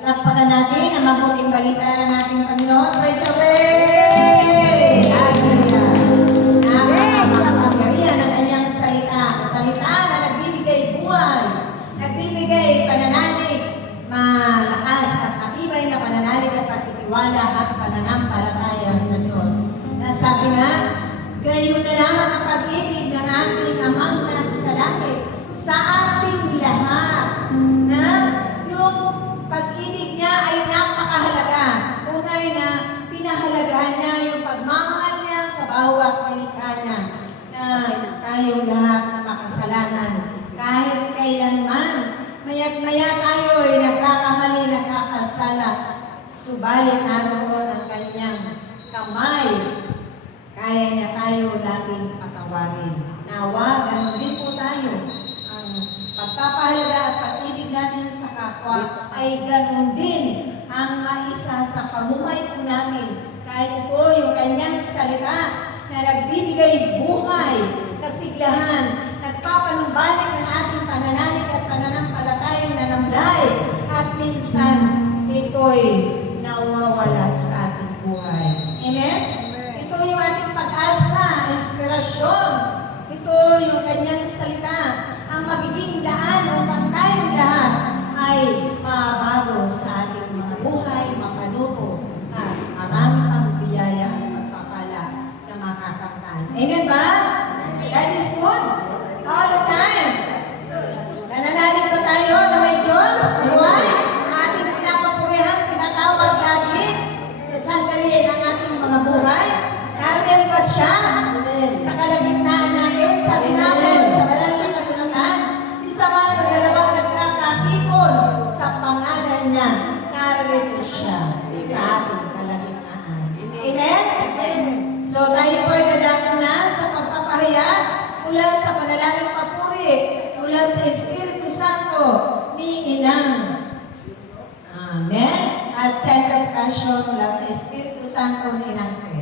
Palakpakan natin ang mabuting balita ng ating Panginoon. Praise Yahweh! Hallelujah! Napaka-makapangyarihan ang kanyang salita. Salita na nagbibigay buhay, nagbibigay pananalig, malakas at matibay na pananalig at pagtitiwala at pananampalataya sa Diyos. Nasabi nga, gayon na lamang ang pag-ibig ng ating Amang nasa langit sa ating lahat, na yung pag-ibig niya ay napakahalaga. Tunay na pinahalagahan niya yung pagmamahal niya sa bawat nilikha niya, na tayong lahat na makasalanan. Kahit kailanman, maya't-maya tayo ay nagkakamali, nagkakasala. Subalit naroon ang kanyang kamay. Kaya niya tayo laging patawarin. Nawa, ganun din po tayo. Ang pagpapahalaga at pag-ibig natin sa kapwa ay ganun din ang maisa sa pamumuhay po natin. Kahit ito yung kanyang salita na nagbibigay buhay, kasiglahan, nagpapanumbalik ng ating pananalig at pananampalatayang nanamlay, at minsan ito'y nawawala sa ating buhay. Amen? Ito yung ating pag-asa, inspirasyon. Ito yung kanyang salita, ang magiging daan upang tayong lahat ay mabago sa ating mga buhay, mapanuto, at marami pang biyaya at pagpapala na makakamtan. Amen ba? God is good all the time. Nananalig ba tayo na may Diyos, buhay, na ating pinapapurihan, tinatawag lagi sa sandali ng ating mga buhay? Naroon ba siya sa kalagitnaan natin? Sabi nga po sa banal na kasulatan, isa man o dalawang nagkakatipon sa pangalan niya, narito siya sa ating kalagitnaan. Amen? So tayo po ay dadako na sa pagpapahayag mula sa panalangin papuri, mula sa Espiritu Santo ni Inang. Amen? At sa interpretasyon mula sa Espiritu Santo ni Inang.